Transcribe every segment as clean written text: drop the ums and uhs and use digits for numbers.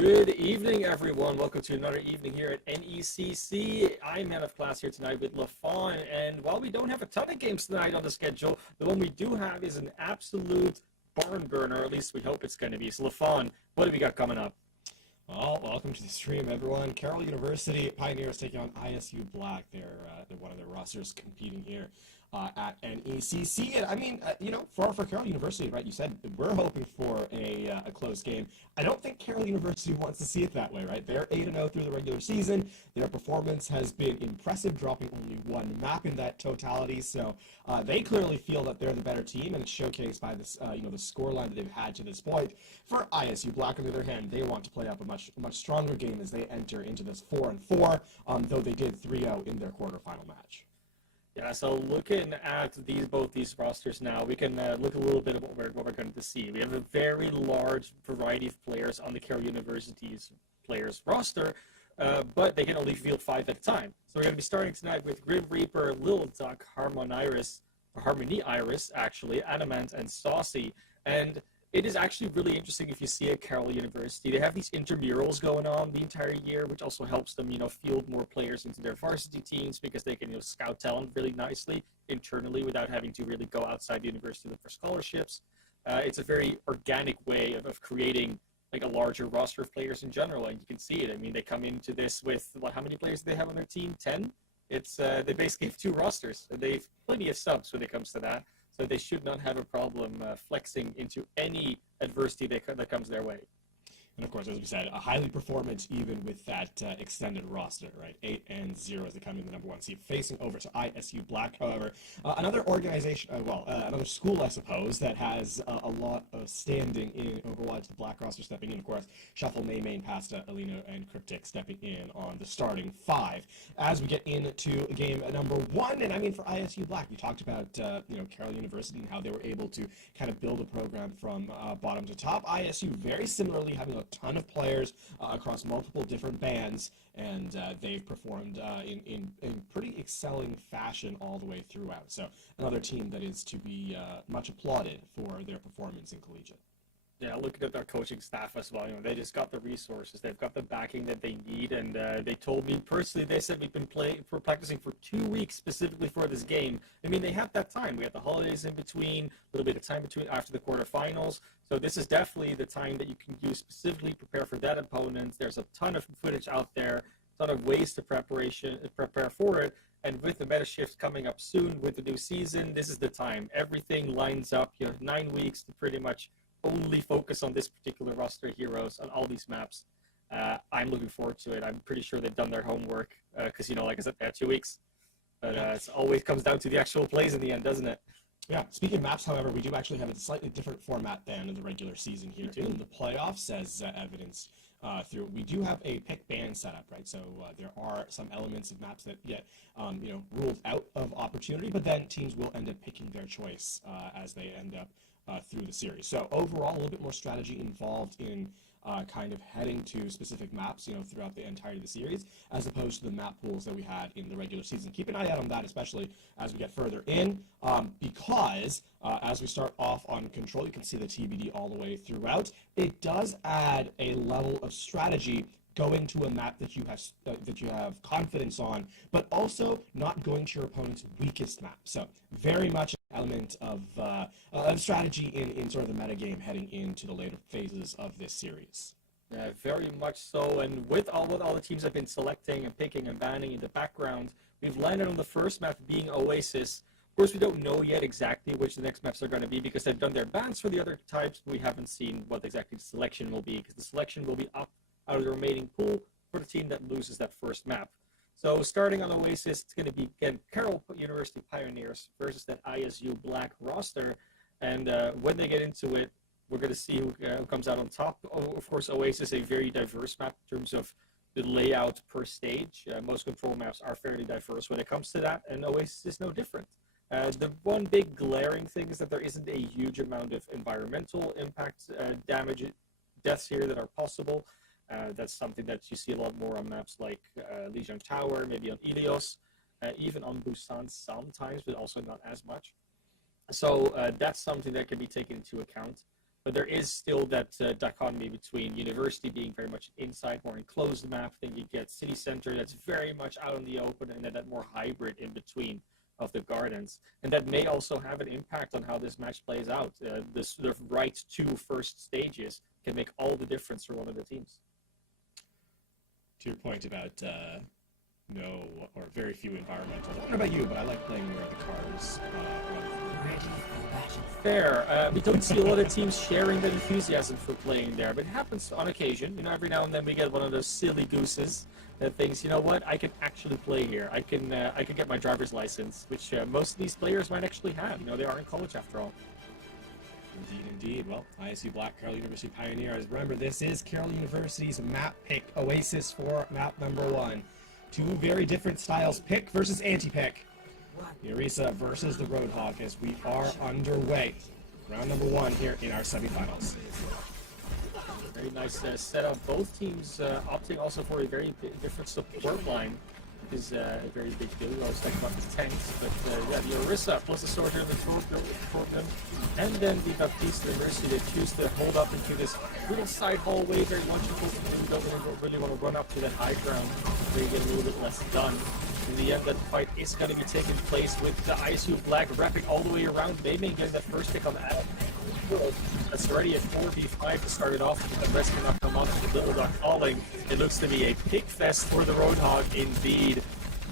Good evening, everyone. Welcome to another evening here at NECC. I'm Man of Class here tonight with LaFawn, and while we don't have a ton of games tonight on the schedule, the one we do have is an absolute barn burner, or at least we hope it's going to be. So, LaFawn, what do we got coming up? Well, welcome to the stream, everyone. Carroll University Pioneers taking on ISU Black. They're one of their rosters competing here at NECC. And I mean, for Carroll University, right? You said we're hoping for a close game. I don't think Carroll University wants to see it that way, right? They're 8-0 through the regular season. Their performance has been impressive, dropping only one map in that totality. So they clearly feel that they're the better team, and it's showcased by this, the scoreline that they've had to this point. For ISU Black, on the other hand, they want to play up a much stronger game as they enter into this 4-4, though they did 3-0 in their quarterfinal match. Yeah, so looking at both these rosters now, we can look a little bit at what we're going to see. We have a very large variety of players on the Carroll University's players roster, but they can only field 5 at a time. So we're going to be starting tonight with Grim Reaper, Lil Duck, Harmony Iris, actually, Adamant, and Saucy. And it is actually really interesting if you see at Carroll University. They have these intramurals going on the entire year, which also helps them, field more players into their varsity teams because they can, scout talent really nicely internally without having to really go outside the university to look for scholarships. It's a very organic way of creating like a larger roster of players in general, and you can see it. I mean, they come into this with how many players do they have on their team? 10. It's they basically have 2 rosters, and they have plenty of subs when it comes to that. So they should not have a problem flexing into any adversity that comes their way. And of course, as we said, a highly performant even with that extended roster, right? 8-0 as they come in the number 1 seed, facing over to ISU Black. However, another organization, another school, I suppose, that has a lot of standing in Overwatch. The Black roster stepping in, of course, Shuffle, Main, Pasta, Alino, and Cryptic stepping in on the starting 5. As we get into game number 1, and I mean for ISU Black, we talked about Carroll University and how they were able to kind of build a program from bottom to top. ISU very similarly having a ton of players across multiple different bands, and they've performed in pretty excelling fashion all the way throughout. So another team that is to be much applauded for their performance in collegiate. Yeah, looking at their coaching staff as well, they just got the resources, they've got the backing that they need, and they told me personally, they said we've been practicing for 2 weeks specifically for this game. I mean, they have that time. We have the holidays in between, a little bit of time between after the quarterfinals, so this is definitely the time that you can use specifically prepare for that opponent. There's a ton of footage out there, a ton of ways to prepare for it, and with the meta shift coming up soon with the new season, this is the time. Everything lines up. You have 9 weeks to pretty much only focus on this particular roster of heroes on all these maps. I'm looking forward to it. I'm pretty sure they've done their homework because, like I said, they had 2 weeks. But it always comes down to the actual plays in the end, doesn't it? Yeah, speaking of maps, however, we do actually have a slightly different format than in the regular season here in the playoffs, as evidenced through. We do have a pick ban setup, right? So there are some elements of maps that get, ruled out of opportunity, but then teams will end up picking their choice as they end up through the series. So overall, a little bit more strategy involved in kind of heading to specific maps, throughout the entirety of the series, as opposed to the map pools that we had in the regular season. Keep an eye out on that, especially as we get further in, because as we start off on Control, you can see the TBD all the way throughout. It does add a level of strategy going to a map that you have confidence on, but also not going to your opponent's weakest map. So very much an element of strategy in sort of the metagame heading into the later phases of this series. Yeah, very much so. And with all the teams have been selecting and picking and banning in the background, we've landed on the first map being Oasis. Of course, we don't know yet exactly which the next maps are going to be because they've done their bans for the other types. But we haven't seen what exactly the selection will be because the selection will be up out of the remaining pool for the team that loses that first map. So starting on Oasis, it's going to be, again, Carroll University Pioneers versus that ISU Black roster. And when they get into it, we're going to see who comes out on top. Of course, Oasis is a very diverse map in terms of the layout per stage. Most control maps are fairly diverse when it comes to that, and Oasis is no different. The one big glaring thing is that there isn't a huge amount of environmental impact, damage, deaths here that are possible. That's something that you see a lot more on maps like Legion Tower, maybe on Ilios, even on Busan sometimes, but also not as much. So that's something that can be taken into account. But there is still that dichotomy between University being very much inside, more enclosed map. Then you get City Center that's very much out in the open, and then that more hybrid in between of the gardens. And that may also have an impact on how this match plays out. The right two first stages can make all the difference for one of the teams. To your point about no or very few environmental. I don't know about you, but I like playing where the cars run. Fair. We don't see a lot of teams sharing that enthusiasm for playing there, but it happens on occasion. You know, every now and then we get one of those silly gooses that thinks, you know what, I can actually play here. I can get my driver's license, which most of these players might actually have. You know, they are in college after all. Indeed, indeed. Well, ISU Black, Carroll University Pioneers. Remember, this is Carroll University's map pick, Oasis for map number 1. Two very different styles, pick versus anti-pick. Orisa versus the Roadhog as we are underway. Round number 1 here in our semifinals. Very nice setup. Both teams opting also for a very different support line. Is a very big deal. We always talk about the tanks, but yeah, the Orisa plus the Soldier and the Torpum, and then the Baptiste University, they choose to hold up into this little side hallway, very lunchable. You don't really want to run up to that high ground where you get a little bit less done. In the end, that fight is going to be taking place with the ISU Black wrapping all the way around. They may get that first pick on the Adam. That's already a 4v5 to start it off. The rest cannot come on with the Little Dog falling. It looks to be a pick fest for the Roadhog indeed.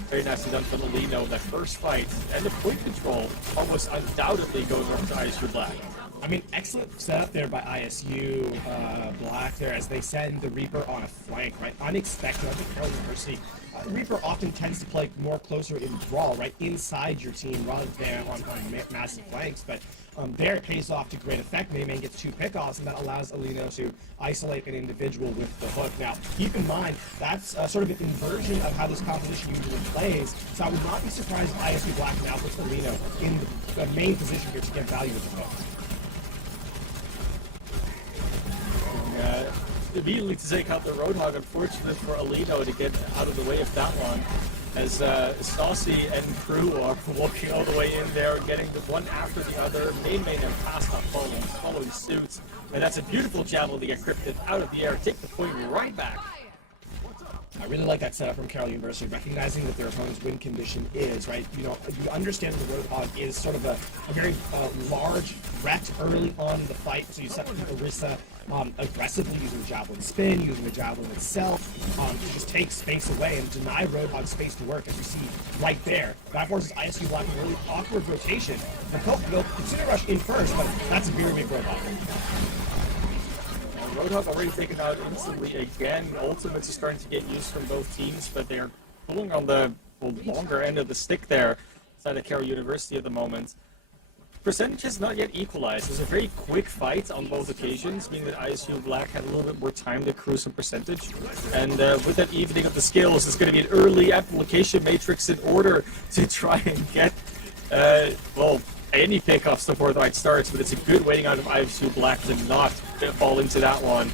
Very nicely done from Alino. That first fight and the point control almost undoubtedly goes over to ISU Black. I mean, excellent setup there by ISU Black there as they send the Reaper on a flank, right? Unexpected. I think Carroll University, Reaper often tends to play more closer in brawl, right? Inside your team rather than on massive flanks, but there it pays off to great effect. Mayman gets 2 pickoffs, and that allows Alino to isolate an individual with the hook. Now, keep in mind, that's sort of an inversion of how this composition usually plays, so I would not be surprised if ISU Black now puts Alino in the main position here to get value with the hook. Immediately to take out the Roadhog, unfortunate for Alino to get out of the way of that one, as Saucy and crew are walking all the way in there, getting the one after the other. Main and Pasta following suit, and that's a beautiful javelin to get crypted out of the air, take the point right back. I really like that setup from Carroll University, recognizing that their opponent's win condition is, right, you know, you understand the Roadhog is sort of a very large threat early on in the fight, so you set Orisa aggressively using the Javelin spin, using the Javelin itself, to just take space away and deny Roadhog space to work, as you see right there. That forces ISU Black a really awkward rotation. The Coke will consider rush in first, but that's a very big Roadhog. Roadhog already taken out instantly again. Ultimates are starting to get used from both teams, but they're pulling on the longer end of the stick there inside of Carroll University at the moment. Percentages not yet equalized. It was a very quick fight on both occasions, meaning that ISU Black had a little bit more time to cruise some percentage. And with that evening of the skills, it's going to be an early application matrix in order to try and get, well, any pickups before the fight starts, but it's a good waiting out of ISU Black to not fall into that one.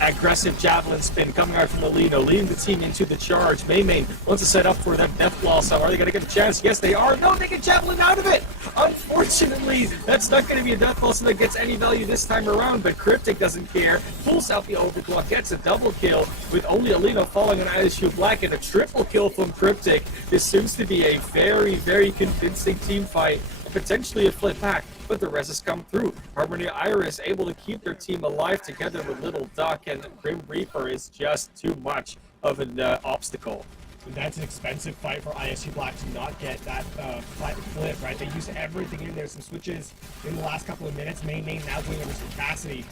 Aggressive javelin spin coming out from Alino, leading the team into the charge. Main wants to set up for that death blossom. Are they going to get a chance? Yes, they are. No, they get javelin out of it. Unfortunately, that's not going to be a death blossom that gets any value this time around, but Cryptic doesn't care. Pulls out the overclock, gets a double kill with only Alino falling on ISU Black, and a triple kill from Cryptic. This seems to be a very, very convincing team fight, and potentially a flip back. But the rest has come through. Harmony Iris able to keep their team alive together with Little Duck, and Grim Reaper is just too much of an obstacle. That's an expensive fight for ISU Black to not get that fight flip, right? They used everything in there, some switches in the last couple of minutes. Main now going over some Cassidy.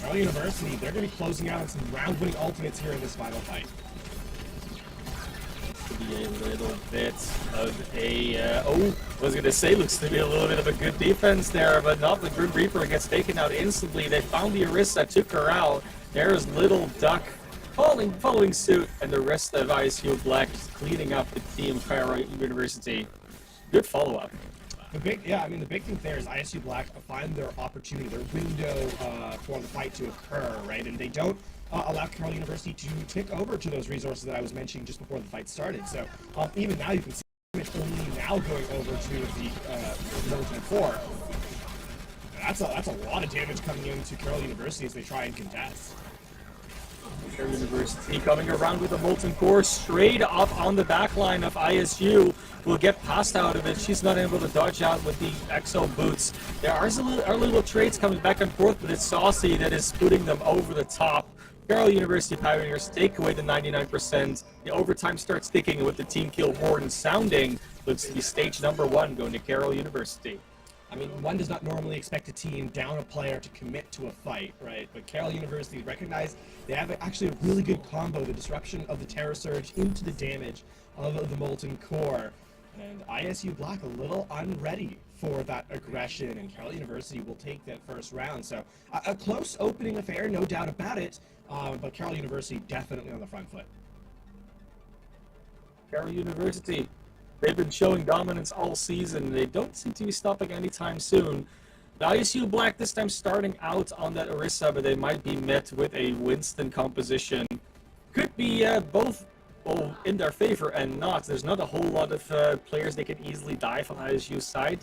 Carroll University, they're going to be closing out on some round-winning ultimates here in this final fight. Be a little bit of a I was gonna say looks to be a little bit of a good defense there, but not. The Grim Reaper gets taken out instantly. They found the Orisa, took her out. There's Little Duck following suit, and the rest of ISU Black just cleaning up the team of Carroll University. Good follow-up. The big thing there is ISU Black find their opportunity, their window for the fight to occur, right? And they don't allow Carroll University to tick over to those resources that I was mentioning just before the fight started. So even now you can see it's only now going over to the Militant 4. That's a lot of damage coming into Carroll University as they try and contest. Carroll University coming around with a Molten Core straight up on the back line of ISU. Will get passed out of it. She's not able to dodge out with the Exo boots. There are little trades coming back and forth, but it's Saucy that is putting them over the top. Carroll University Pioneers take away the 99%. The overtime starts ticking with the team kill horn sounding. Looks to be stage number 1 going to Carroll University. I mean, one does not normally expect a team down a player to commit to a fight, right? But Carroll University recognize they have actually a really good combo, the disruption of the Terror Surge into the damage of the Molten Core. And ISU Black a little unready for that aggression, and Carroll University will take that first round. So a close opening affair, no doubt about it, but Carroll University definitely on the front foot. Carroll University, they've been showing dominance all season. They don't seem to be stopping anytime soon. The ISU Black this time starting out on that Orisa, but they might be met with a Winston composition. Could be both in their favor and not. There's not a whole lot of players they can easily dive on ISU's side.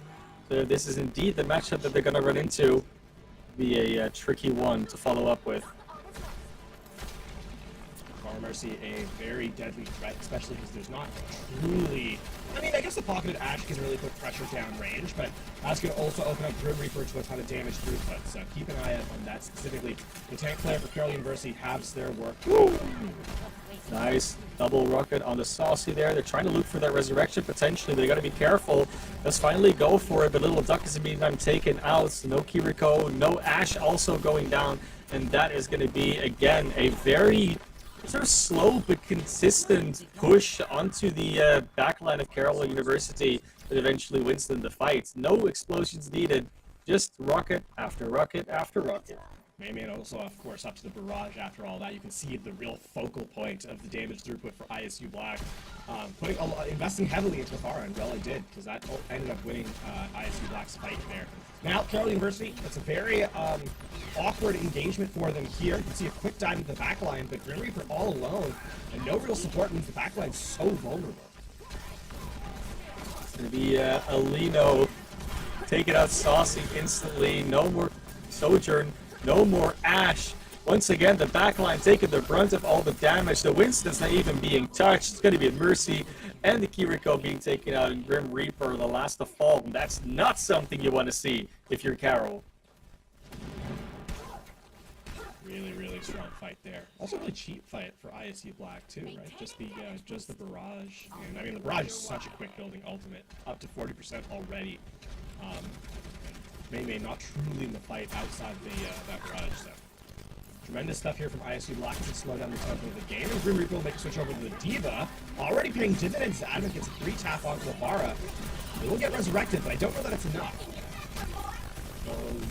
So this is indeed the matchup that they're going to run into. Be a tricky one to follow up with. Mercy a very deadly threat, especially because there's not truly... I mean, I guess the Pocketed Ash can really put pressure down range, but that's going to also open up Grim Reaper to a ton of damage throughput, so keep an eye out on that specifically. The tank player for Carroll University has their work. Woo! Nice double rocket on the Saucy there. They're trying to look for that resurrection potentially, but they got to be careful. Let's finally go for it, but Little Duck is in the meantime taken out. So no Kiriko, no Ash also going down, and that is going to be, again, a very sort of slow but consistent push onto the backline of Carroll University that eventually wins them the fight. No explosions needed, just rocket after rocket after rocket. Mayman also, of course, up to the barrage after all that. You can see the real focal point of the damage throughput for ISU Black. Investing heavily into the far end, well, it did, because that ended up winning ISU Black's fight there. Now, Carroll University, it's a very awkward engagement for them here. You can see a quick dive into the backline, but Grim Reaper all alone, and no real support means the backline's so vulnerable. It's going to be Alino taking out Saucy instantly. No more Sojourn, no more Ash. Once again, the backline taking the brunt of all the damage. The Winston's not even being touched. It's going to be a Mercy and the Kiriko being taken out, and Grim Reaper, the last to fall. And that's not something you want to see if you're Carroll. Really, really strong fight there. Also, really cheap fight for ISU Black too, right? Just the barrage. And I mean, the barrage is such a quick building ultimate, up to 40% already. May not truly in the fight outside that barrage. So tremendous stuff here from ISU Black to slow down the tempo of the game. And Grim Reaper will make a switch over to the Diva. Already paying dividends. Advent gets a 3-tap onto the Vara. They will get resurrected, but I don't know that it's enough.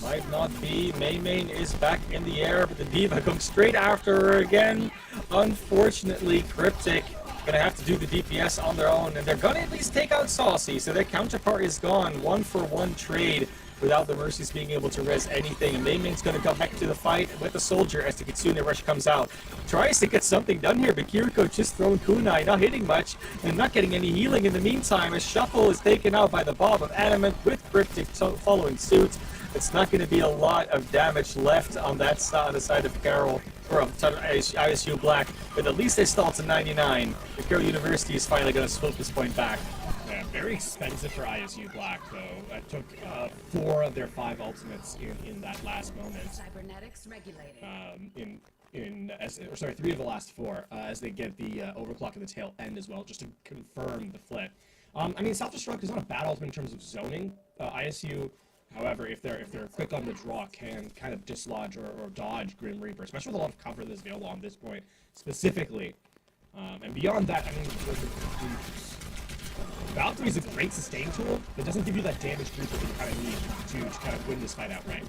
Might not be. Maymane is back in the air, but the Diva comes straight after her again. Unfortunately, Cryptic gonna have to do the DPS on their own, and they're gonna at least take out Saucy, so their counterpart is gone. 1-for-1 trade without the Mercies being able to res anything. And Maymane's gonna come back to the fight with the Soldier as the Kitsune Rush comes out. Tries to get something done here, but Kiriko just throwing kunai, not hitting much, and not getting any healing in the meantime, as Shuffle is taken out by the Bob of Adamant with Cryptic following suit. It's not going to be a lot of damage left on that side, on the side of Carroll, or on the side of ISU Black, but at least they stalled to 99. The Carroll University is finally going to swoop this point back. Yeah, very expensive for ISU Black, though. That took 4 of their 5 ultimates in that last moment. Cybernetics regulated. 3 of the last 4, as they get the overclock at the tail end as well, just to confirm the flip. I mean, Self-Destruct is not a bad ultimate in terms of zoning. ISU, however, if they're quick on the draw, can kind of dislodge or dodge Grim Reaper, especially with a lot of cover that's available on this point specifically. And beyond that, I mean, Valkyrie is a great sustain tool, but doesn't give you that damage boost that you kind of need to kind of win this fight outright.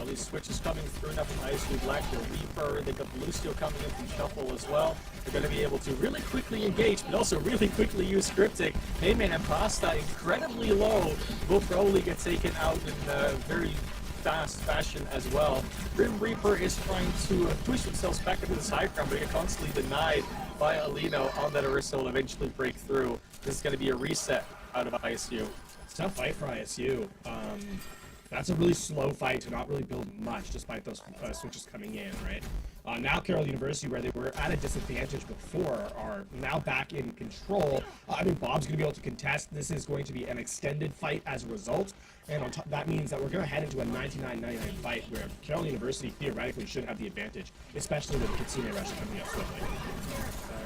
All these switches coming through now from ISU Black, the Reaper, they got Lucio coming in from Shuffle as well. They're going to be able to really quickly engage, but also really quickly use Cryptic. Mayman and Pasta incredibly low will probably get taken out in very fast fashion as well. Grim Reaper is trying to push themselves back into the high ground, but get constantly denied by Alino on that Orisa will eventually break through. This is going to be a reset out of ISU. It's a tough fight for ISU. That's a really slow fight to not really build much, despite those switches coming in, right? Now Carroll University, where they were at a disadvantage before, are now back in control. I think Bob's going to be able to contest. This is going to be an extended fight as a result, and on top, that means that we're going to head into a 99-99 fight where Carroll University theoretically should have the advantage, especially with Kitsune Rush coming up swiftly.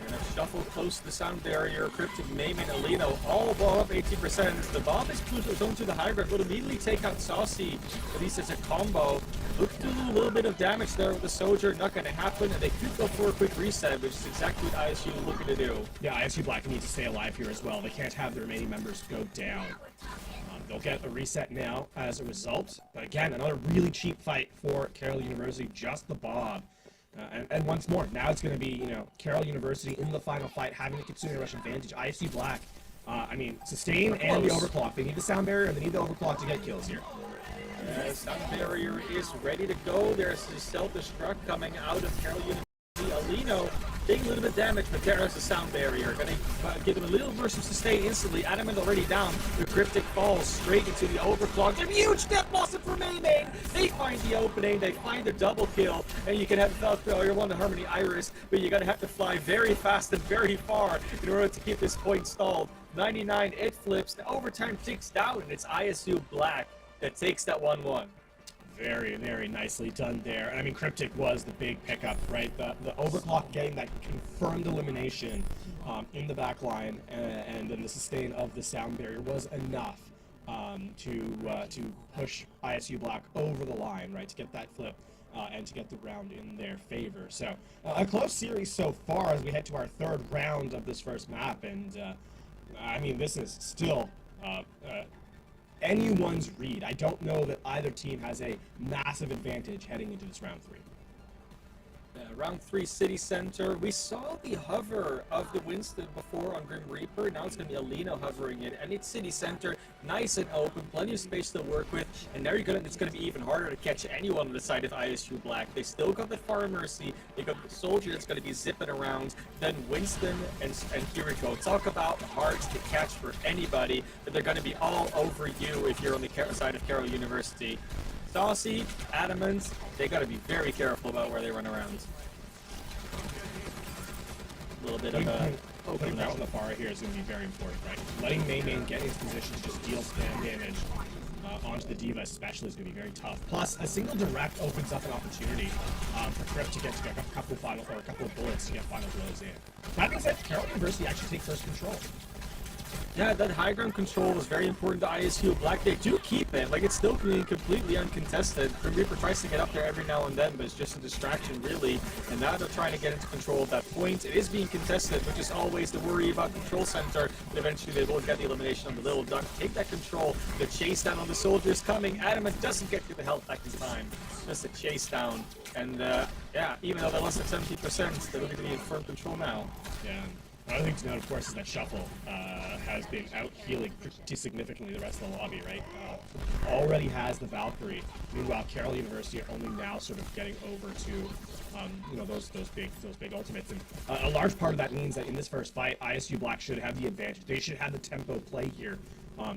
Gonna shuffle close to the sound barrier. Cryptic, Mayman, Alino all blow up 18%. The Bob is zoned to the high ground, will immediately take out Saucy, at least as a combo. Look to do a little bit of damage there with the Soldier, not gonna happen, and they could go for a quick reset, which is exactly what ISU is looking to do. Yeah, ISU Black needs to stay alive here as well. They can't have the remaining members go down. They'll get a reset now as a result. But again, another really cheap fight for Carroll University, just the Bob. And once more, now it's going to be, you know, Carroll University in the final fight, having the Kitsune Rush advantage. ISU Black, I mean, sustain and the overclock. They need the sound barrier and they need the overclock to get kills here. Sound barrier is ready to go. There's the self-destruct coming out of Carroll University. Alino taking a little bit of damage, but there's the sound barrier. Gonna give him a little burst of sustain instantly. Adamant already down. The Cryptic falls straight into the overclock. A huge step loss for Mayman. They find the opening, they find the double kill, and you can have failure one to Harmony Iris, but you're gonna have to fly very fast and very far in order to keep this point stalled. 99, it flips, the overtime ticks down, and it's ISU Black that takes that 1-1. Very, very nicely done there. And I mean, Cryptic was the big pickup, right? The overclock getting that confirmed elimination in the back line, and then the sustain of the sound barrier was enough to push ISU Black over the line, right? To get that flip and to get the round in their favor. So a close series so far as we head to our third round of this first map, and I mean, this is still anyone's read. I don't know that either team has a massive advantage heading into this round 3. Round 3 City Center. We saw the hover of the Winston before on Grim Reaper. Now it's going to be Alino hovering it, and it's City Center, nice and open, plenty of space to work with. And there it's going to be even harder to catch anyone on the side of ISU Black. They still got the Far Mercy. They got the Soldier that's going to be zipping around. Then Winston and here we go. Talk about hard to catch for anybody, but they're going to be all over you if you're on the side of Carroll University. Saucy, Adamant, they got to be very careful about where they run around. A little bit of a putting out on the far here is going to be very important, right? Letting Mayman get his position to just deal spam damage onto the Diva especially is going to be very tough. Plus, a single direct opens up an opportunity for Crypt to get a couple of bullets to get final blows in. That being said, Carroll University actually takes first control. Yeah, that high ground control was very important to ISU Black. They do keep it, like it's still being completely uncontested. Grim Reaper tries to get up there every now and then, but it's just a distraction really. And now they're trying to get into control of that point. It is being contested, which is always the worry about Control Center. But eventually they will get the elimination on the Little Duck. Take that control. The chase down on the Soldiers coming. Adamant doesn't get to the health back in time. Just a chase down. And yeah, even though they're less than 70%, they're going to be in firm control now. Yeah. Another thing to note, of course, is that Shuffle has been out healing pretty significantly the rest of the lobby, right? Already has the Valkyrie. Meanwhile, Carroll University are only now sort of getting over to, you know, those big ultimates. And a large part of that means that in this first fight, ISU Black should have the advantage. They should have the tempo play here.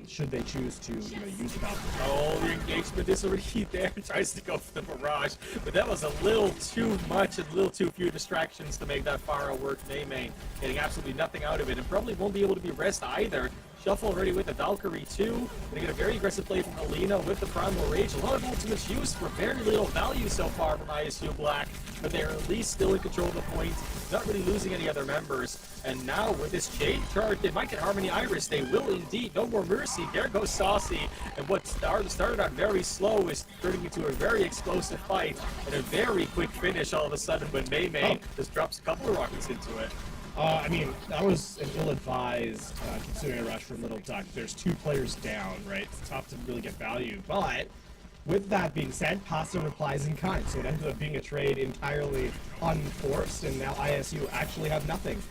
Should they choose to, you know, use the Valkyrie. Oh, the engagement is already there. Tries to go for the barrage, but that was a little too much, a little too few distractions to make that Pharah work. Mayman getting absolutely nothing out of it, and probably won't be able to be rest either. Shuffle already with the Valkyrie too. Gonna get a very aggressive play from Alino with the Primal Rage. A lot of ultimates used for very little value so far from ISU Black, but they're at least still in control of the point, not really losing any other members. And now with this Jade charge, they might get Harmony Iris. They will indeed. No more mercy. There goes Saucy. And what started out very slow is turning into a very explosive fight and a very quick finish all of a sudden when Mayman just drops a couple of rockets into it. I mean, that was an ill-advised Kitsune Rush from Little Duck. There's 2 players down, right? It's tough to really get value. But with that being said, Pasta replies in kind. So it ended up being a trade entirely unforced, and now ISU actually have nothing.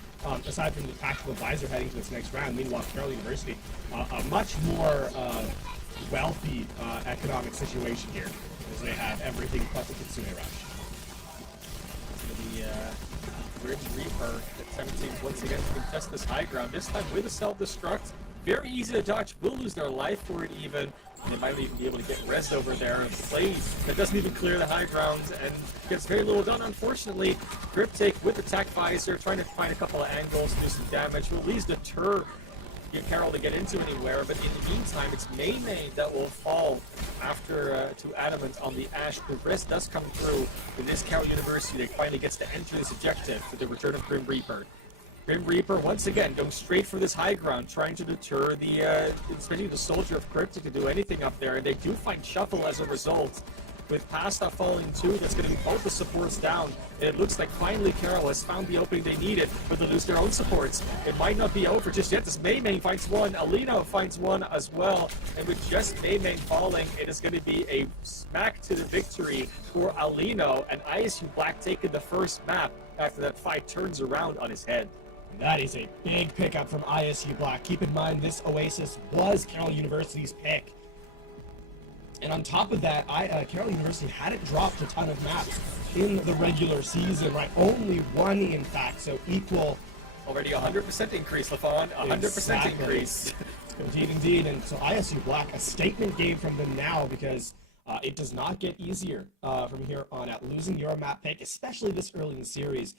Aside from the tactical advisor heading to this next round. Meanwhile, Carroll University, a much more wealthy economic situation here, as they have everything but the Kitsune Rush. The Grim Reaper attempting once again to contest this high ground, this time with a self-destruct. very easy to dodge, will lose their life for it even. They might even be able to get res over there. Blaze that doesn't even clear the high ground and gets very little done, unfortunately. Cryptic with attack visor, trying to find a couple of angles, do some damage, will at least deter Carroll to get into anywhere, but in the meantime, it's May that will fall after to Adamant on the Ash. The rest does come through in this Carroll University that finally gets to enter this objective with the return of Grim Reaper. Grim Reaper, once again, going straight for this high ground, trying to deter the, especially the Soldier of Cryptic to do anything up there, and they do find Shuffle as a result. With Pasta falling too, that's going to be both the supports down, and it looks like finally Carroll has found the opening they needed, but they lose their own supports. It might not be over just yet, as May finds one, Alino finds one as well, and with just May falling, it is going to be a smack to the victory for Alino, and ISU Black taking the first map after that fight turns around on his head. That is a big pickup from ISU Black. Keep in mind, this Oasis was Carroll University's pick. And on top of that, Carroll University hadn't dropped a ton of maps in the regular season, right? Only one, in fact, so equal. Already 100% increase, LaFawn. 100% Exactly. Increase. Indeed. And so ISU Black, a statement game from them now, because it does not get easier from here on out. Losing your map pick, especially this early in the series,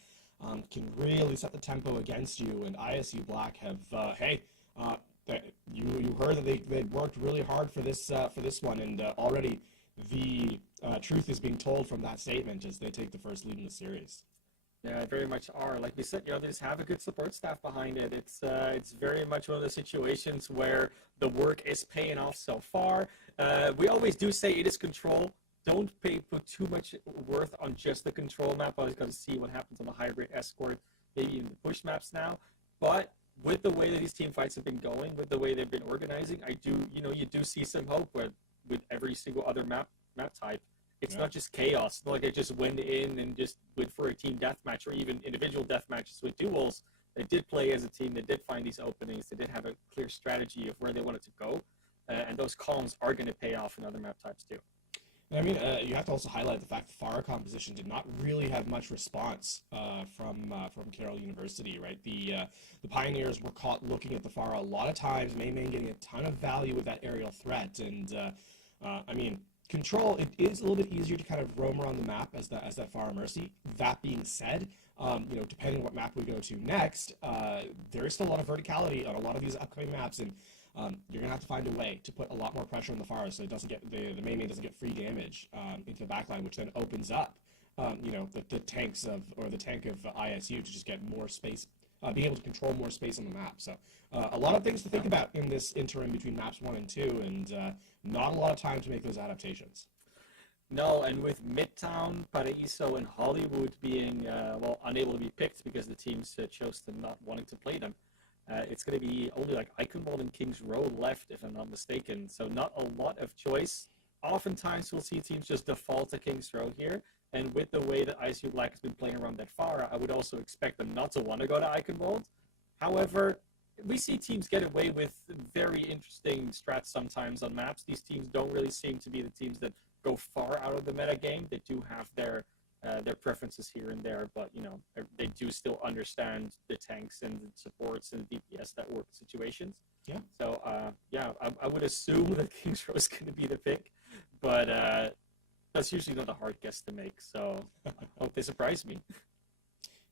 can really set the tempo against you. And ISU Black have, you heard that they worked really hard for this one, and already the truth is being told from that statement as they take the first lead in the series. Yeah, very much are. Like we said, they just have a good support staff behind it. It's very much one of those situations where the work is paying off so far. We always do say it is control. Don't put too much worth on just the control map. I was going to see what happens on the hybrid escort, maybe in the push maps now. But with the way that these team fights have been going, with the way they've been organizing, you do see some hope with every single other map type. It's not just chaos. It's not like they just went in and just went for a team deathmatch or even individual deathmatches with duels. They did play as a team. They did find these openings. They did have a clear strategy of where they wanted to go. And those calms are going to pay off in other map types too. I mean, you have to also highlight the fact the Pharah composition did not really have much response from Carroll University, right? The Pioneers were caught looking at the Pharah a lot of times, May getting a ton of value with that aerial threat, and I mean, control, it is a little bit easier to kind of roam around the map as that Pharah Mercy. That being said, depending on what map we go to next, there is still a lot of verticality on a lot of these upcoming maps, and you're gonna have to find a way to put a lot more pressure on the Pharah so it doesn't get the main doesn't get free damage into the backline, which then opens up the tanks or the tank of ISU to just get more space, being able to control more space on the map. So a lot of things to think about in this interim between maps 1 and 2, and not a lot of time to make those adaptations. No, and with Midtown, Paraíso, and Hollywood being unable to be picked because the teams chose to not wanting to play them. It's going to be only like Eichenwald and Kings Row left, if I'm not mistaken. So not a lot of choice. Oftentimes we'll see teams just default to Kings Row here. And with the way that ISU Black has been playing around that Pharah, I would also expect them not to want to go to Eichenwald. However, we see teams get away with very interesting strats sometimes on maps. These teams don't really seem to be the teams that go far out of the meta game. They do have their preferences here and there, but they do still understand the tanks and the supports and the DPS that work situations. Yeah. So I would assume that Kings Row is going to be the pick, but that's usually not a hard guess to make. So I hope they surprise me.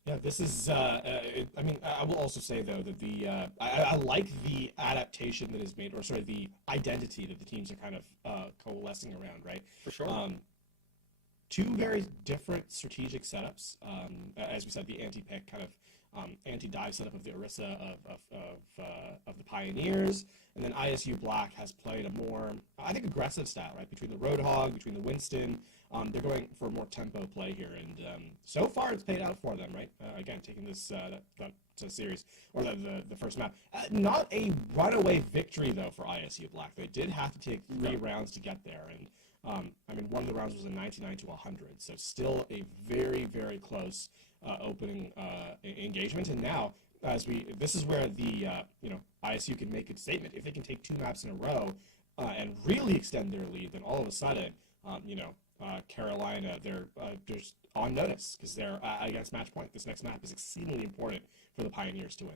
Yeah, this is. I will also say though that I like the adaptation that is made, or sorry, the identity that the teams are kind of coalescing around, right? For sure. Two very different strategic setups. As we said, the anti-pick kind of anti-dive setup of the Orisa of the Pioneers, and then ISU Black has played a more, I think, aggressive style, right? Between the Roadhog, between the Winston, they're going for more tempo play here, and so far it's paid out for them, right? Again, taking this that series or the first map, not a runaway victory though for ISU Black. They did have to take 3 rounds to get there, and one of the rounds was a 99 to 100, so still a very, very close opening engagement. And now, this is where the ISU can make a statement. If they can take 2 maps in a row and really extend their lead, then all of a sudden, Carolina, they're just on notice because they're against match point. This next map is exceedingly important for the Pioneers to win.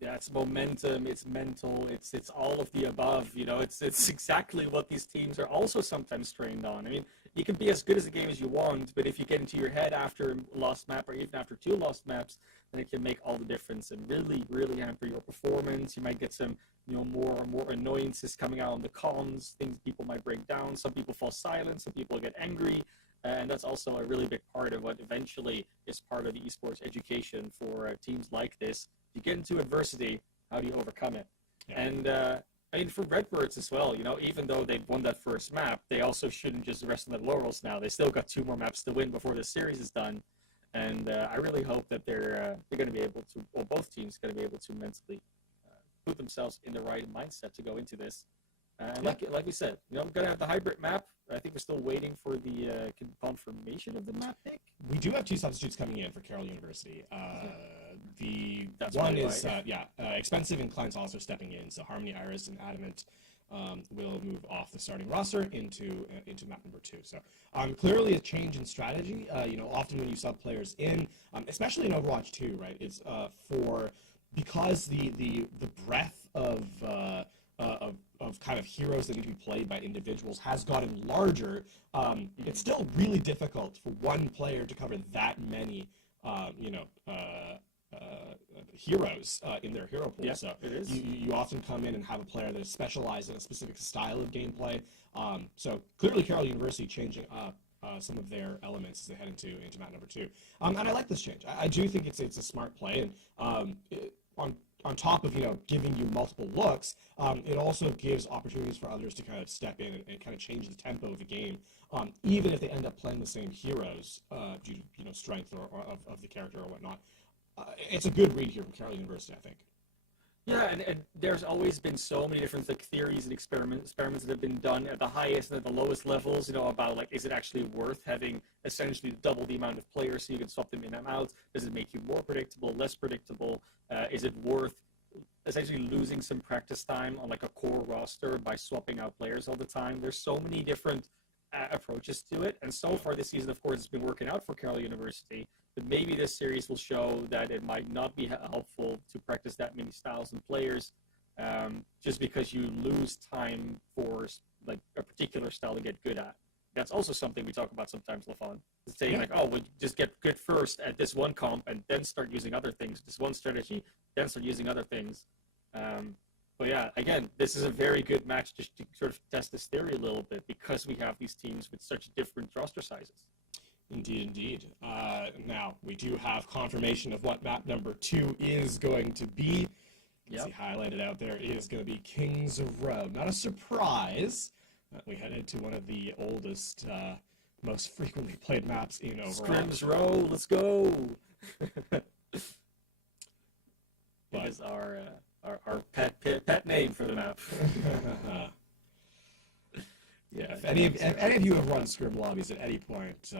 Yeah, it's momentum, it's mental, it's all of the above. You know, it's exactly what these teams are also sometimes trained on. I mean, you can be as good as a game as you want, but if you get into your head after a lost map or even after 2 lost maps, then it can make all the difference and really, really hamper your performance. You might get some, more annoyances coming out on the comms, things people might break down. Some people fall silent, some people get angry. And that's also a really big part of what eventually is part of the esports education for teams like this. If you get into adversity, how do you overcome it? Yeah. And I mean, for Redbirds as well, even though they won that first map, they also shouldn't just rest on their laurels now. They still got 2 more maps to win before this series is done. And I really hope that they're going to be able to, or both teams are going to be able to mentally put themselves in the right mindset to go into this. And like we said, we're going to have the hybrid map. I think we're still waiting for the confirmation of the map pick. We do have 2 substitutes coming in for Carroll University. That's one is Expensive and Klein Saucer stepping in, so Harmony, Iris, and Adamant will move off the starting roster into map number 2. So clearly a change in strategy. Often when you sub players in, especially in Overwatch 2, right? It's because the breadth of kind of heroes that need to be played by individuals has gotten larger. It's still really difficult for one player to cover that many, heroes in their hero pool. Yeah, so it is. You often come in and have a player that is specialized in a specific style of gameplay. So clearly Carroll University changing up some of their elements as they head into map number 2. And I like this change. I do think it's a smart play, and on top of giving you multiple looks, it also gives opportunities for others to kind of step in and kind of change the tempo of the game, even if they end up playing the same heroes due to strength or of the character or whatnot. It's a good read here from Carroll University, I think. Yeah, and there's always been so many different theories and experiments that have been done at the highest and at the lowest levels, about is it actually worth having essentially double the amount of players so you can swap them in and out? Does it make you more predictable, less predictable? Is it worth essentially losing some practice time on a core roster by swapping out players all the time? There's so many different approaches to it, and so far this season, of course, it's been working out for Carroll University. But maybe this series will show that it might not be helpful to practice that many styles and players, just because you lose time for a particular style to get good at. That's also something we talk about sometimes, LaFon. Saying we just get good first at this one comp and then start using other things. This one strategy, then start using other things. But yeah, again, this is a very good match just to sort of test this theory a little bit because we have these teams with such different roster sizes. Indeed. Now, we do have confirmation of what map number 2 is going to be. You see highlighted out there is going to be Kings Row. Not a surprise. We headed to one of the oldest, most frequently played maps in Overwatch. Scrims Row, let's go! It is our pet name for the map. Yeah, if any of you have run scrim lobbies at any point, it's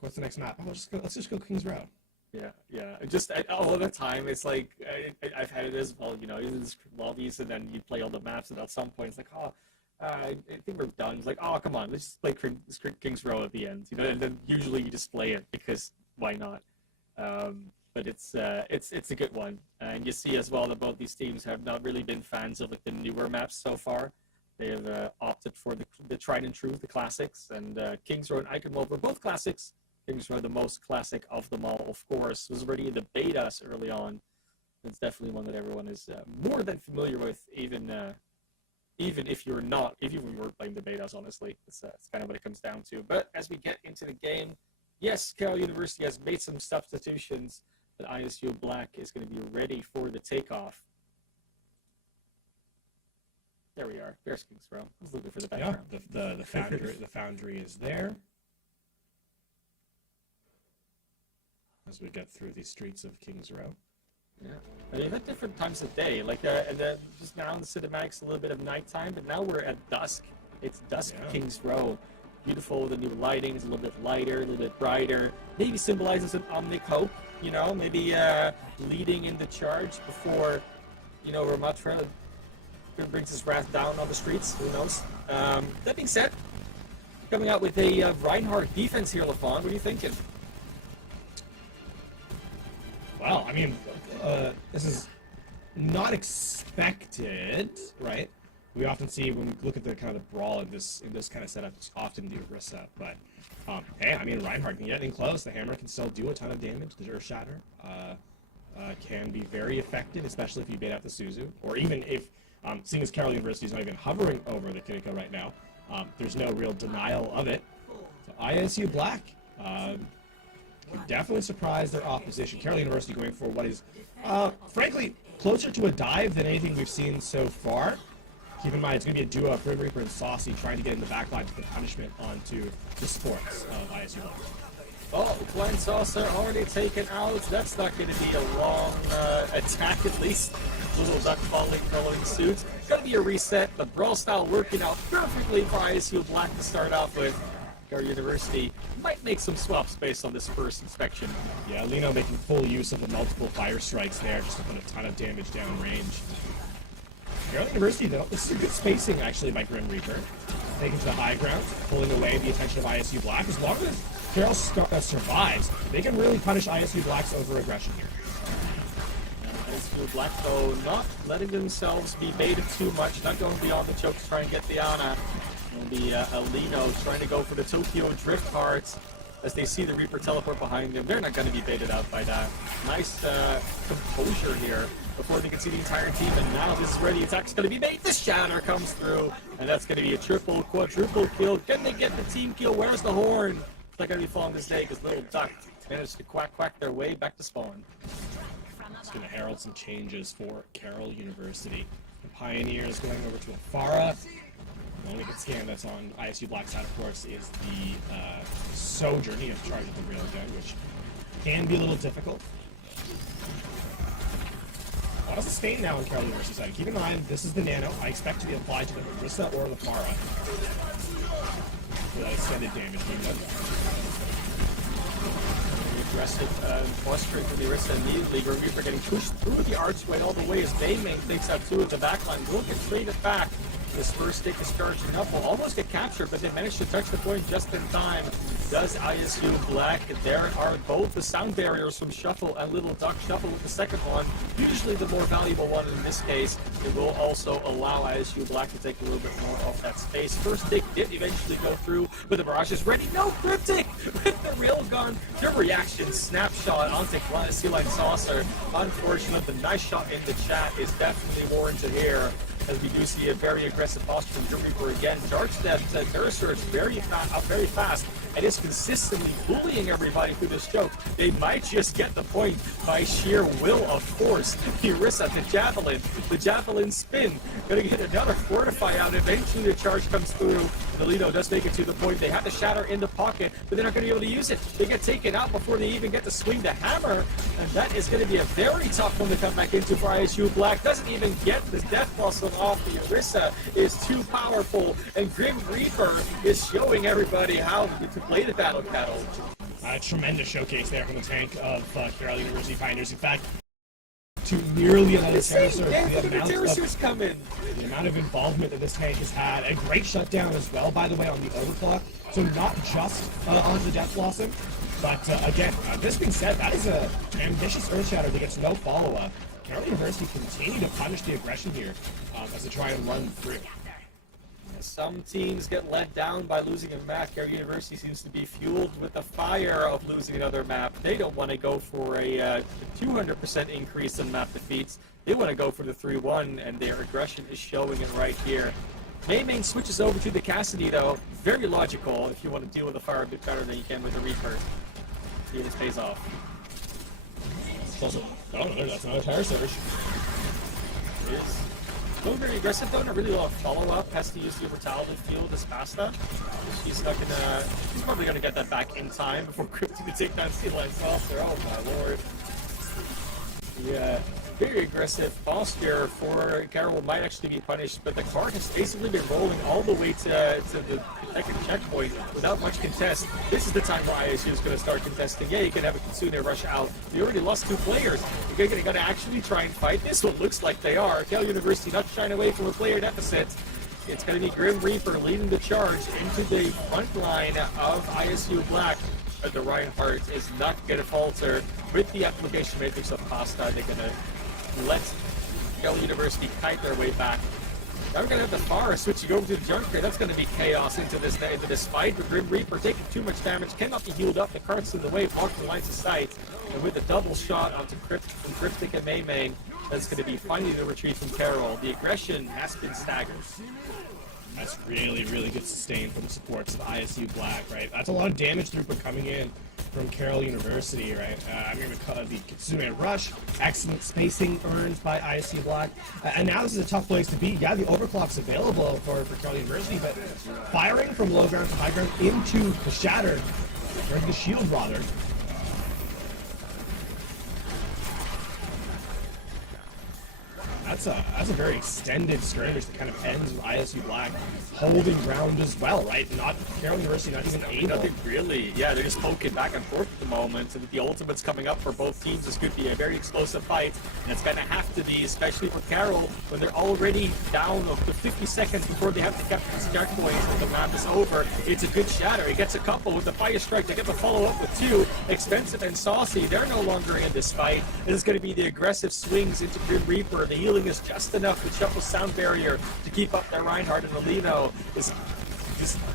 what's the next map? Oh, let's just go Kings Row. Yeah. Just all the time, it's I've had it as well. In scrim lobbies, and then you play all the maps, and at some point, it's I think we're done. It's oh, come on, let's just play Kings Row at the end. And then usually you just play it because why not? But it's a good one, and you see as well that both these teams have not really been fans of the newer maps so far. They have opted for the tried and true, the classics, and Kings Row and Eichenwald were both classics. Kings Row, the most classic of them all, of course, was already in the betas early on. It's definitely one that everyone is more than familiar with, even if you were playing the betas, honestly. It's kind of what it comes down to. But as we get into the game, yes, Carroll University has made some substitutions, but ISU Black is going to be ready for the takeoff. There we are. There's Kings Row. I was looking for the background. Yeah, the foundry is there. As we get through the streets of Kings Row. Yeah, I mean, at different times of day. And then just now in the cinematics, a little bit of nighttime, but now we're at dusk. It's dusk, Kings Row. Beautiful. The new lighting is a little bit lighter, a little bit brighter. Maybe symbolizes an omnic hope. Maybe leading in the charge before, Ramatra brings his wrath down on the streets. Who knows? That being said, coming out with a Reinhardt defense here, LaFon. What are you thinking? Well, I mean, this is not expected, right? We often see when we look at the kind of the brawl in this kind of setup, it's often the Orisa. But hey, I mean Reinhardt can get in close. The hammer can still do a ton of damage. The Earth Shatter can be very effective, especially if you bait out the Suzu, or even if seeing as Carroll University is not even hovering over the Kiriko right now, there's no real denial of it. So ISU Black could definitely surprise their opposition. Carroll University going for what is, frankly, closer to a dive than anything we've seen so far. Keep in mind, it's going to be a duo of Grim Reaper and Saucy trying to get in the backline to put punishment onto the sports of ISU Black. Oh, Glenn Saucer already taken out. That's not going to be a long attack, at least. Little Duck following suit. Going to be a reset. The brawl style working out perfectly for ISU Black to start off with. Carroll University might make some swaps based on this first inspection. Yeah, Lino making full use of the multiple fire strikes there just to put a ton of damage down range. Carroll University, though, this is a good spacing, actually, by Grim Reaper. Taking to the high ground, pulling away the attention of ISU Black. As long as Carroll survives, they can really punish ISU Black's over-aggression here. ISU Black, though, not letting themselves be baited too much, not going beyond the choke to try and get the Ana. It'll be Alino trying to go for the Tokyo Drift cards as they see the Reaper teleport behind them. They're not going to be baited out by that. Nice composure here before they can see the entire team, and now this is where the attack's going to be made. The Shatter comes through, and that's going to be a triple, quadruple kill. Can they get the team kill? Where's the horn? It's not going to be falling this day because Little Duck managed to quack their way back to spawn. It's going to herald some changes for Carroll University. The Pioneer is going over to Afara. The only good scan that's on ISU Black's side, of course, is the Sojourn. He has charge of the Railgun, which can be a little difficult. A lot of sustain now on Carroll University's side. Keep in mind, this is the Nano. I expect to be applied to the Orisa or the Farah. For that extended damage being done. Aggressive frustrate for the Orisa immediately. Grim Reaper getting pushed through the archway all the way as Bayming takes out two of the backline. Will get traded back. This first stick is charging up. Will almost get captured, but they managed to touch the point just in time. Does ISU Black? There are both the sound barriers from Shuffle and Little Duck. Shuffle with the second one, usually the more valuable one in this case. It will also allow ISU Black to take a little bit more off that space. First stick did eventually go through, but the barrage is ready. No Cryptic with the railgun. Their reaction snapshot onto Sea Line Saucer. Unfortunate, the nice shot in the chat is definitely warranted here, as we do see a very aggressive posture from Grim Reaper again. Charge that Terror Surge very fast, and is consistently bullying everybody through this choke. They might just get the point by sheer will of force. The Orisa, the Javelin spin, gonna get another Fortify out. Eventually the charge comes through. Toledo does make it to the point. They have the Shatter in the pocket, but they're not going to be able to use it. They get taken out before they even get to swing the hammer, and that is going to be a very tough one to come back into for ISU Black. Doesn't even get this Death Blossom off. The Orisa is too powerful, and Grim Reaper is showing everybody how to play the Battle Cattle. A tremendous showcase there from the tank of Carroll University Pioneers. In fact, to nearly another Terror Surge. The amount of involvement that this tank has had. A great shutdown as well, by the way, on the overclock. So not just on the Death Blossom, but again, this being said, that is an ambitious Earth Shatter that gets no follow-up. Carroll University continue to punish the aggression here as they try and run through. Some teams get let down by losing a map. Carroll University seems to be fueled with the fire of losing another map. They don't want to go for a 200% increase in map defeats. They want to go for the 3-1, and their aggression is showing it right here. Main switches over to the Cassidy, though. Very logical if you want to deal with the fire a bit better than you can with the Reaper. See if this pays off. Also, oh no, that's another Terror Surge. It is. Going very aggressive though, not really a lot of follow-up. Has to use the Brutality Field as Pasta. She's probably gonna get that back in time before Cryptic to take down Sea Line Saucer. Oh my lord. Yeah, very aggressive posture for Carroll might actually be punished, but the card has basically been rolling all the way to the second checkpoint without much contest. This is the time where ISU is going to start contesting. Yeah, you can have a Kitsune rush out. They already lost 2 players. You're going to actually try and fight this one. Looks like they are. Carroll University not shying away from a player deficit. It's going to be Grim Reaper leading the charge into the front line of ISU Black. But the Reinhardt is not going to falter with the application matrix of Pasta. They're going to let Carroll University kite their way back. Now we're going to have the Forest switching over to the Junker. That's going to be chaos into this fight. The Grim Reaper taking too much damage, cannot be healed up. The cart's in the way, blocking the lines of sight. And with a double shot onto Cryptic and Maymane, that's going to be finally the retreat from Carroll. The aggression has been staggered. That's really, really good sustain from the supports of ISU Black, right? That's a lot of damage throughput coming in from Carroll University, right? I'm going to call it the Kitsune Rush. Excellent spacing earned by ISU Black. And now this is a tough place to be. Yeah, the overclock's available for Carroll University, but firing from low ground to high ground into the Shattered, or the Shield, rather. That's a very extended skirmish that kind of ends with ISU Black holding ground as well, right? Not Carroll University, not even able. Nothing really. Yeah, they're just poking back and forth at the moment. And with the ultimates coming up for both teams, this could be a very explosive fight. And it's going to have to be, especially for Carroll, when they're already down to 50 seconds before they have to capture these checkpoints and the map is over. It's a good shatter. He gets a couple with the Fire Strike. They get the follow-up with two. Expensive and Saucy, they're no longer in this fight. This is going to be the aggressive swings into Grim Reaper. The healing is just enough to shuffle Sound Barrier to keep up their Reinhardt, and Alino is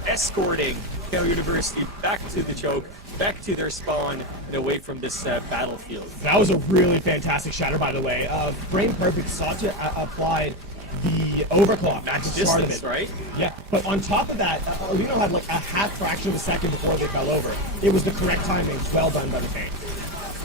escorting Carroll University back to the choke, back to their spawn, and away from this battlefield. That was a really fantastic shatter, by the way. Brain Perfect sought to apply the overclock max distance, right? Yeah, but on top of that, Alino had like a half fraction of a second before they fell over. It was the correct timing. Well done by the tank.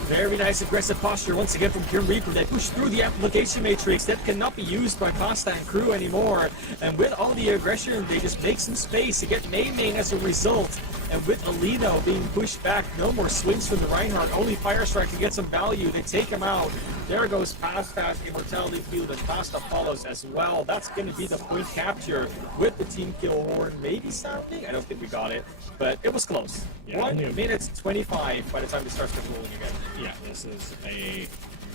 Very nice aggressive posture once again from Grim Reaper. They push through the amplification matrix that cannot be used by Pasta and crew anymore. And with all the aggression, they just make some space to get Maymane as a result. And with Alino being pushed back, no more swings from the Reinhardt. Only Fire Strike to get some value. They take him out. There goes Pasta's Immortality Field, and Pasta follows as well. That's going to be the point capture with the team kill horn maybe sounding. I don't think we got it, but it was close. Yeah, 1 minute 25 by the time it starts rolling again. Yeah, this is a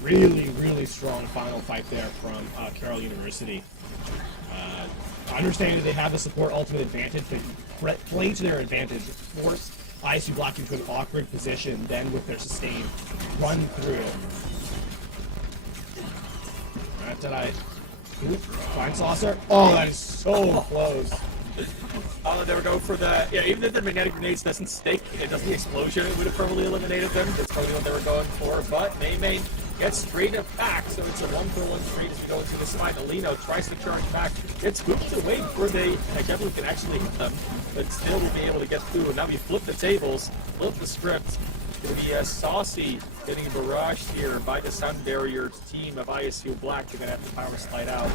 really, really strong final fight there from Carroll University. Understanding that they have the support ultimate advantage, they play to their advantage, force ISU Black into an awkward position, then with their sustain, run through. Did I find Saucer? Oh, that is so close. They were going for the, even if the magnetic grenades doesn't stick, it doesn't the explosion, it would have probably eliminated them. That's probably what they were going for, but Maymane gets straight up back, so it's a 1-for-1 trade as we go into this fight. Alino tries to charge back, gets whipped away before they, Devlin can actually hit them, but still will be able to get through. And now we flip the tables, flip the script. It's going to be Saucy getting barraged here by the Sound Barrier team of ISU Black. They're going to have to power slide out.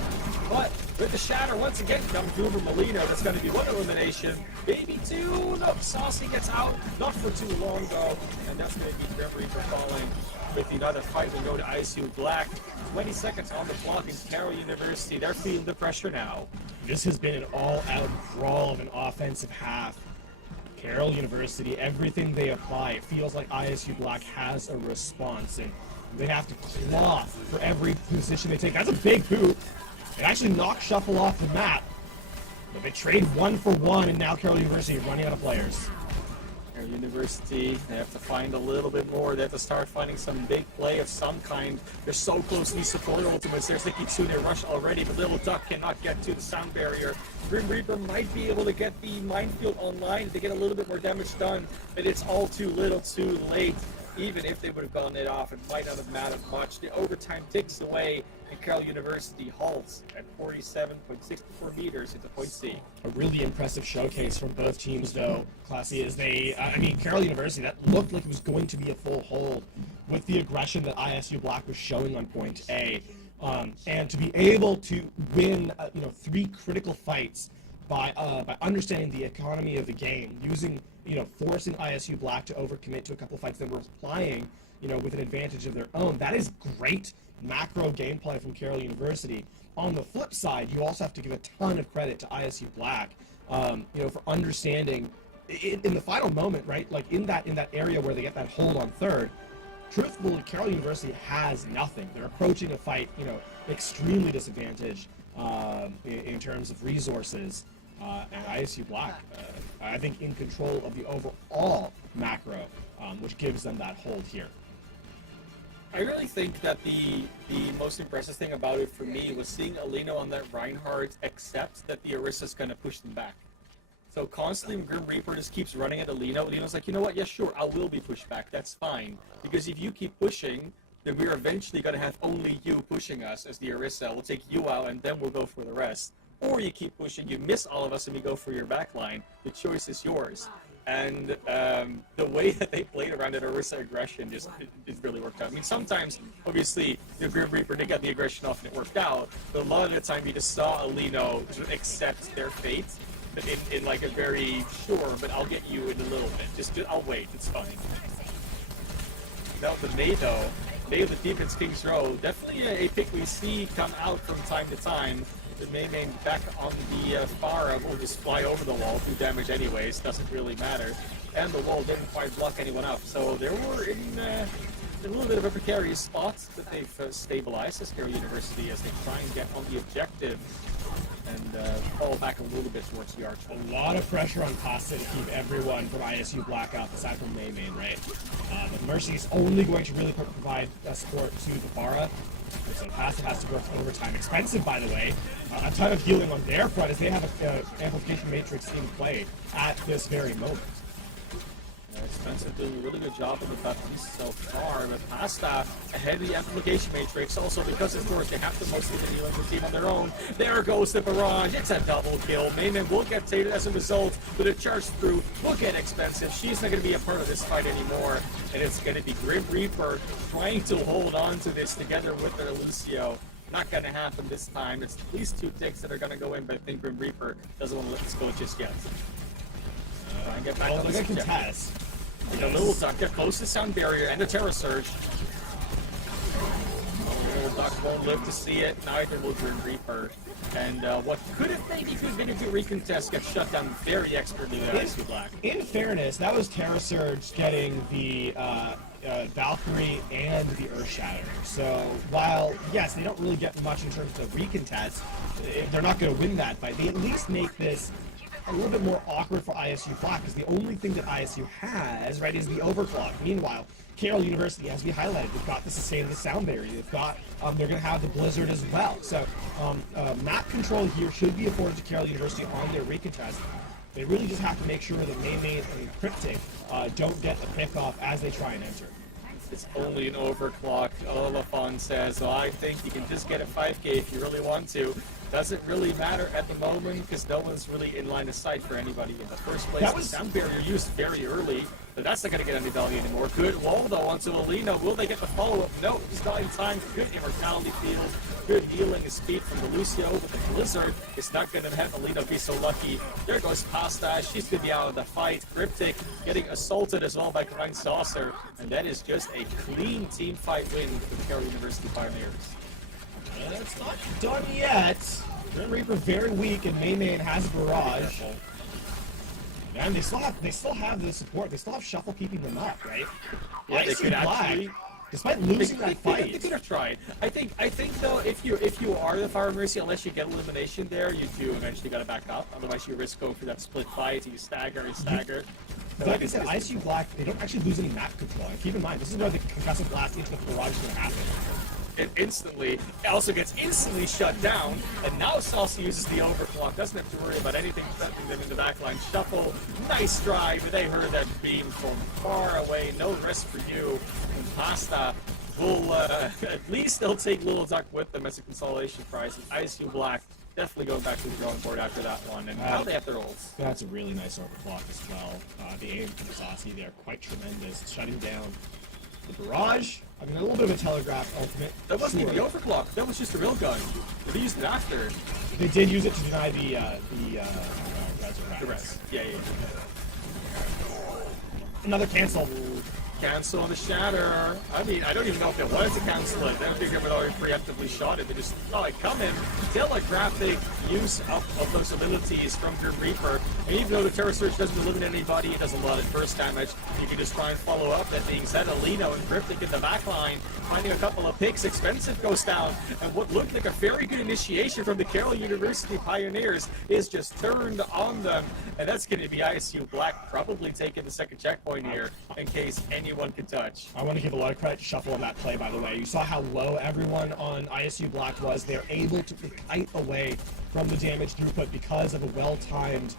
But with the shatter once again coming through from Molino, that's going to be one elimination. Maybe two. No, Saucy gets out. Not for too long, though. And that's going to be Grim Reaper falling. With another fight, we go to ISU Black. 20 seconds on the clock in Carroll University. They're feeling the pressure now. This has been an all-out brawl of an offensive half. Carroll University, everything they apply, it feels like ISU Black has a response, and they have to claw for every position they take. That's a big boot. It actually knocks Shuffle off the map, but they trade 1-for-1, and now Carroll University is running out of players. Carroll University, they have to find a little bit more. They have to start finding some big play of some kind. They're so close to these support ultimates. There's the Kitsune Rush already, but Little Duck cannot get to the Sound Barrier. Grim Reaper might be able to get the Minefield online to get a little bit more damage done, but it's all too little too late. Even if they would have gotten it off, it might not have mattered much. The overtime ticks away, and Carroll University halts at 47.64 meters into point C. A really impressive showcase from both teams, though, Classy, as they, Carroll University, that looked like it was going to be a full hold with the aggression that ISU Black was showing on point A. And to be able to win, 3 critical fights by understanding the economy of the game, using, forcing ISU Black to overcommit to a couple fights that were applying, with an advantage of their own. That is great macro gameplay from Carroll University. On the flip side, you also have to give a ton of credit to ISU Black, for understanding in the final moment, right? Like in that area where they get that hold on third. Truthfully, Carroll University has nothing. They're approaching a fight, extremely disadvantaged in terms of resources. And ISU Black, I think, in control of the overall macro, which gives them that hold here. I really think that the most impressive thing about it for me was seeing Alino on that Reinhardt accept that the Orisa's going to push them back. So constantly when Grim Reaper just keeps running at Alino, Alino's like, you know what, yeah, sure, I will be pushed back, that's fine. Because if you keep pushing, then we're eventually going to have only you pushing us as the Orisa. We'll take you out, and then we'll go for the rest. Or you keep pushing, you miss all of us, and we go for your backline. The choice is yours. And the way that they played around that Orisa aggression just it really worked out. I mean, sometimes, obviously, the Grim Reaper did get the aggression off and it worked out, but a lot of the time you just saw Alino just accept their fate in like a very, sure, but I'll get you in a little bit. Just I'll wait, it's fine. Now the May, though, May of the Deepens King's Row, definitely a pick we see come out from time to time. The May back on the Pharah will just fly over the wall, do damage anyways, doesn't really matter. And the wall didn't quite block anyone up, so they were in a little bit of a precarious spot that they've stabilized as Carroll University as they try and get on the objective and fall back a little bit towards the arch. A lot of pressure on Pasta to keep everyone from ISU Black out, aside from May, right? But Mercy is only going to really provide support to the Pharah. So Pasta has to work overtime. Expensive, by the way. A ton of healing on their front as they have an amplification matrix in play at this very moment. Expensive doing a really good job of the buttons so far, but Pasta ahead of the amplification matrix, also because of course they have to mostly the healing team on their own. There goes the barrage, it's a double kill. Mayman will get tated as a result, but a charge through will get expensive. She's not going to be a part of this fight anymore, and it's going to be Grim Reaper trying to hold on to this together with their Lucio. Not going to happen this time. It's at least 2 ticks that are going to go in, but I think Grim Reaper doesn't want to let this go just yet. Try and get back on look this at contest. The little duck get close to sound barrier and a terror surge. The little duck won't live to see it, neither will Grim Reaper. And what could have maybe been a good recontest gets shut down very expertly by ISU Black. In fairness, that was Terror Surge getting the Valkyrie and the Earth Shatter. So while, yes, they don't really get much in terms of recontest, they're not going to win that fight. They at least make this a little bit more awkward for ISU Black, because the only thing that ISU has, right, is the overclock. Meanwhile, Carroll University, as we highlighted, they've got the sustain the sound barrier. They've got, they're going to have the blizzard as well. So map control here should be afforded to Carroll University on their recontest. They really just have to make sure that May and Cryptic don't get the pick off as they try and enter. It's only an overclock. Olafon says, well, I think you can just get a 5k if you really want to. Doesn't really matter at the moment because no one's really in line of sight for anybody in the first place. The sound barrier used very early, but that's not going to get any value anymore. Good wall though onto Alino. Will they get the follow-up? No, he's not in time. Good immortality field. Good healing and speed from the Lucio, but the Blizzard is not going to have Alino be so lucky. There goes Pasta. She's going to be out of the fight. Cryptic getting assaulted as well by Klein Saucer, and that is just a clean team fight win for the Carroll University Pioneers. It's not done yet. Grim Reaper very weak, and May has a barrage. And they still have the support. They still have Shuffle keeping them up, right? Yeah, they could actually. Despite losing that fight, they could have tried. I think though, if you are the Fire Mercy, unless you get elimination there, you do eventually got to back up. Otherwise, you risk going for that split fight. You stagger and stagger. But like I said, ISU Black, they don't actually lose any map control. And keep in mind, this is where the concussive blast into the barrage is going to happen. It also gets instantly shut down, and now Saucy uses the overclock, doesn't have to worry about anything preventing them in the backline. Shuffle, nice drive, they heard that beam from far away, no risk for you. And Pasta will, at least they'll take Little Duck with them as a consolation prize. And ISU Black definitely going back to the drawing board after that one, and now they have their ults. That's a really nice overclock as well. The aim from Saucy there, quite tremendous, shutting down the barrage. I mean, a little bit of a telegraph ultimate. That wasn't even the overclock. That was just a real gun. They used it after. They did use it to deny the rest. Yeah. Another cancel. Cancel on the Shatter. I mean, I don't even know if they wanted to cancel it. I don't think they would already preemptively shot it. They just saw it coming. Telegraphic use of those abilities from Grim Reaper. And even though the Terror Surge doesn't eliminate anybody, it does a lot of burst damage. You can just try and follow up. That being said, Alino and Cryptic in the backline, finding a couple of picks. Expensive goes down. And what looked like a very good initiation from the Carroll University Pioneers is just turned on them. And that's going to be ISU Black probably taking the second checkpoint. point here in case anyone can touch. I want to give a lot of credit to Shuffle on that play, by the way. You saw how low everyone on ISU Black was. They're able to kite away from the damage throughput because of a well-timed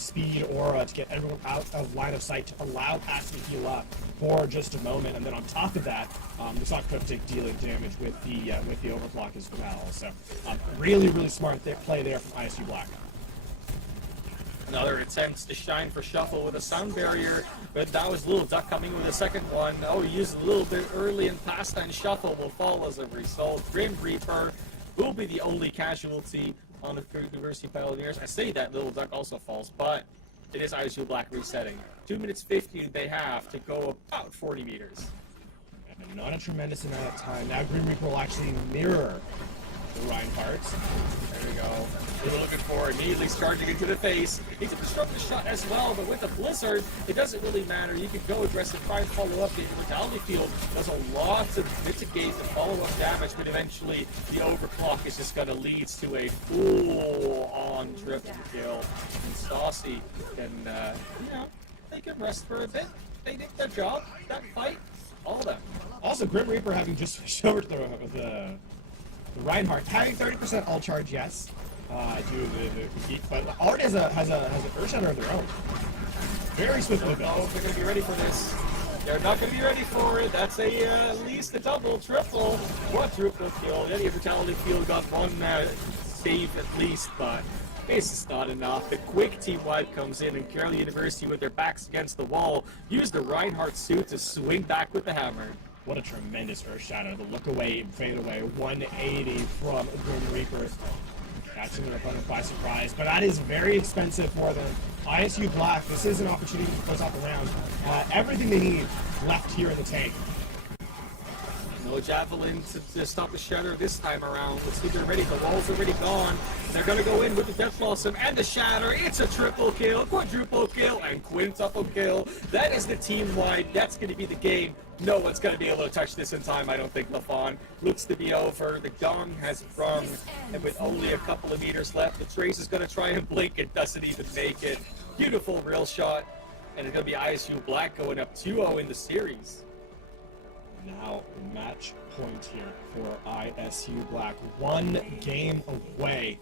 speed aura to get everyone out of line of sight to allow Pass to heal up for just a moment. And then on top of that, we saw Cryptic dealing damage with the overclock as well. So really, really smart play there from ISU Black. Another attempt to shine for Shuffle with a sound barrier, but that was Little Duck coming with a second one. Oh, he used a little bit early and past, and Shuffle will fall as a result. Grim Reaper will be the only casualty on the University Pioneers. I say that Little Duck also falls, but it is ISU Black resetting. 2 minutes 50 they have to go about 40 meters. And not a tremendous amount of time. Now Grim Reaper will actually mirror the Reinhardt. There we go. We were looking for immediately charging into the face. He's a disruptive shot as well, but with the Blizzard, it doesn't really matter. You can go aggressive, try and follow up. The Brutality Field does a lot to mitigate the follow-up damage, but eventually the overclock is just going to lead to a full-on triple kill. And Saucy can, they can rest for a bit. They did their job. That fight, all of them. Also, Grim Reaper having just switched over to the Reinhardt, having 30% all charge, yes. Due to the geek, but Art has a Earthshatter of their own. Very swiftly built. They're going to be ready for this. They're not going to be ready for it. That's at least a double, triple, quadruple kill. Any Brutality Field got one save at least, but it's just not enough. The quick team wipe comes in, and Carroll University, with their backs against the wall, use the Reinhardt suit to swing back with the hammer. What a tremendous Earthshatter. The look away, fade away, 180 from Grim Reaper. Catching their opponent by surprise, but that is very expensive for them. ISU Black, this is an opportunity to close out the round. Everything they need left here in the tank. No Javelin to stop the Shatter this time around. Let's see if they're ready. The wall's already gone. They're going to go in with the Death Blossom and the Shatter. It's a triple kill, quadruple kill, and quintuple kill. That is the team-wide. That's going to be the game. No one's going to be able to touch this in time, I don't think. Lafon looks to be over. The gong has rung, and with only a couple of meters left, the Trace is going to try and blink. It doesn't even make it. Beautiful real shot, and it's going to be ISU Black going up 2-0 in the series. Now, match point here for ISU Black. 1 game away.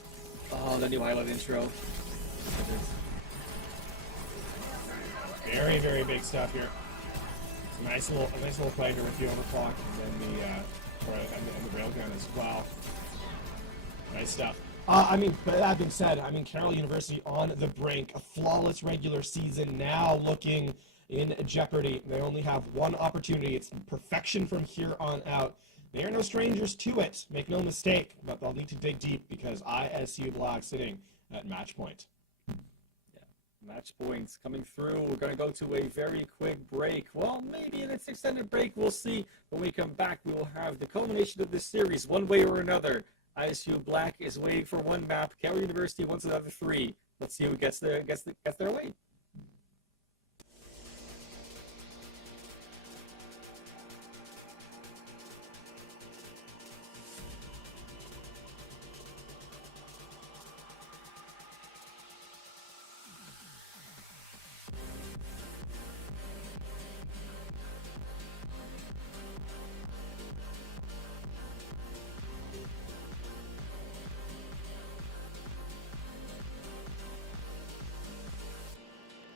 Oh, the new Island intro. Very, very big stuff here. A nice little play here with the overclock and then the railgun as well. Nice stuff. But that being said, Carroll University on the brink. A flawless regular season now looking in jeopardy. They only have one opportunity. It's perfection from here on out. They are no strangers to it. Make no mistake, but they'll need to dig deep because ISU Black sitting at match point. Match points coming through. We're going to go to a very quick break. Well, maybe in its extended break, we'll see. When we come back, we will have the culmination of this series, one way or another. ISU Black is waiting for one map. Carroll University wants another 3. Let's see who gets their way.